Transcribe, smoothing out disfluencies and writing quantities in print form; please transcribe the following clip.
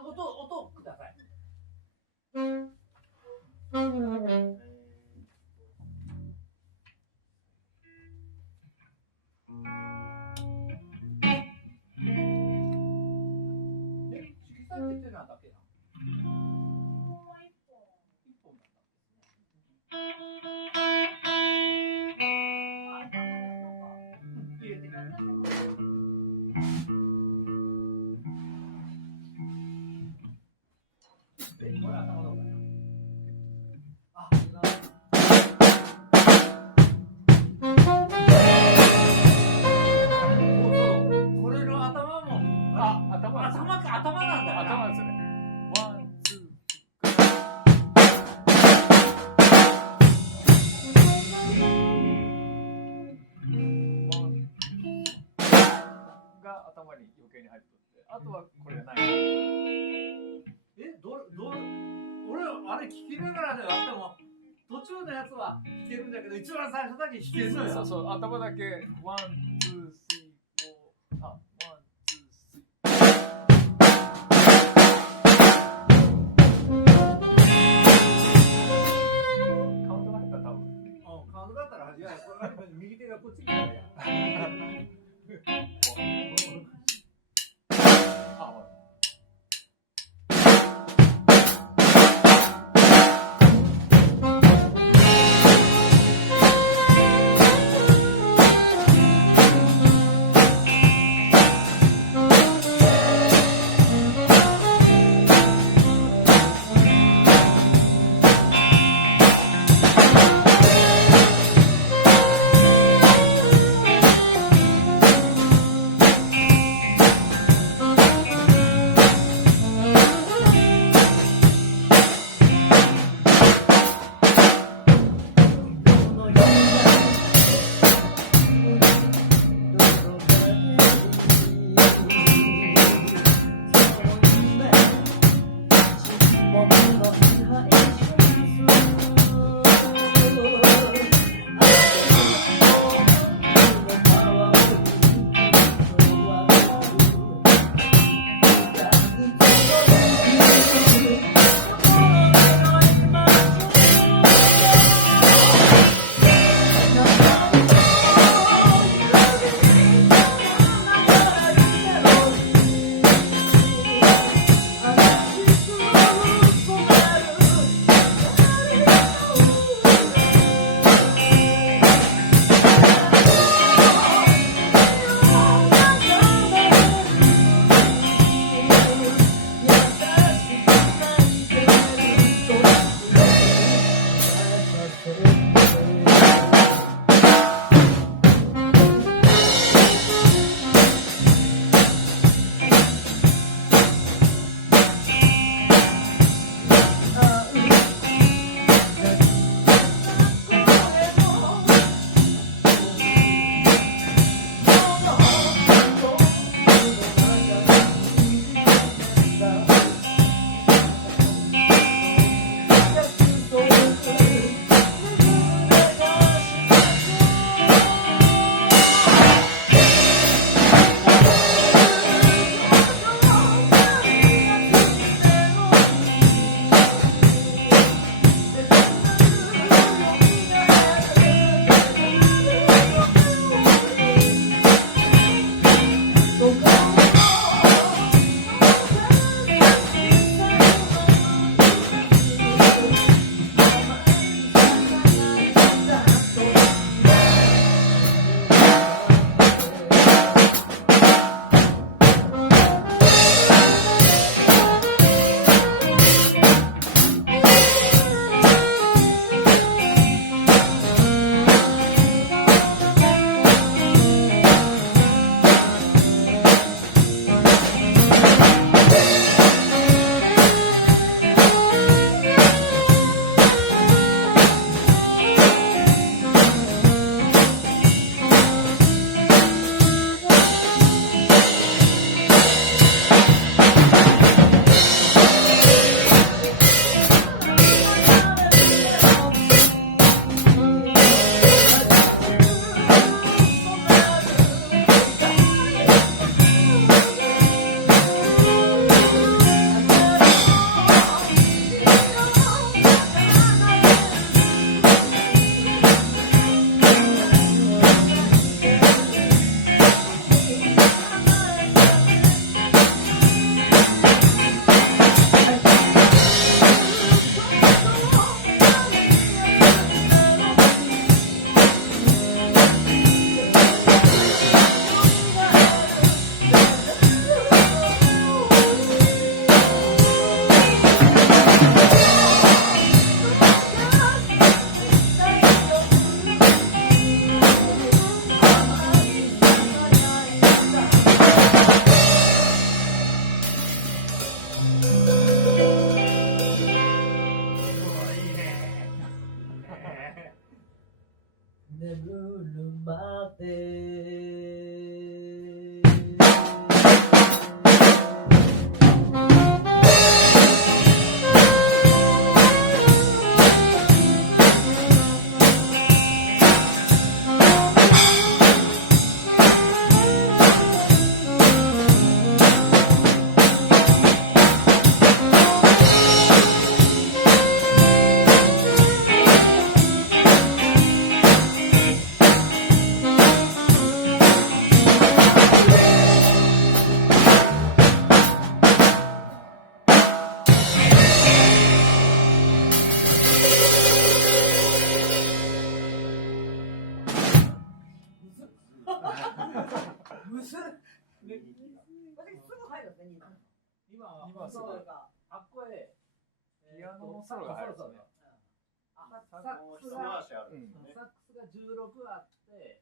音をください。色彩っていうのはだけな。一本だったんですね。入れてみる。これ頭の方かな。あ、これの頭も、頭なんだよな。頭ですよね。ワン、ツー。が頭に余計に入ってて、あとはこれがない。俺あれ聞きながらではあっても途中のやつは弾けるんだけど、一番最初だけ弾けるのよ。そうそう、頭だけワン、ツー、スリー、フォー、ワン、ツー、スリー。カウントが入ったら多分。カウントだったら始まる。これ右手がこっちに来るや。むずっ私すぐ入るんですね、2番。今は二番すごいが。あっこへピアノのソロが入るんですね。サックスが一回しあるんですよね。サックスが16あって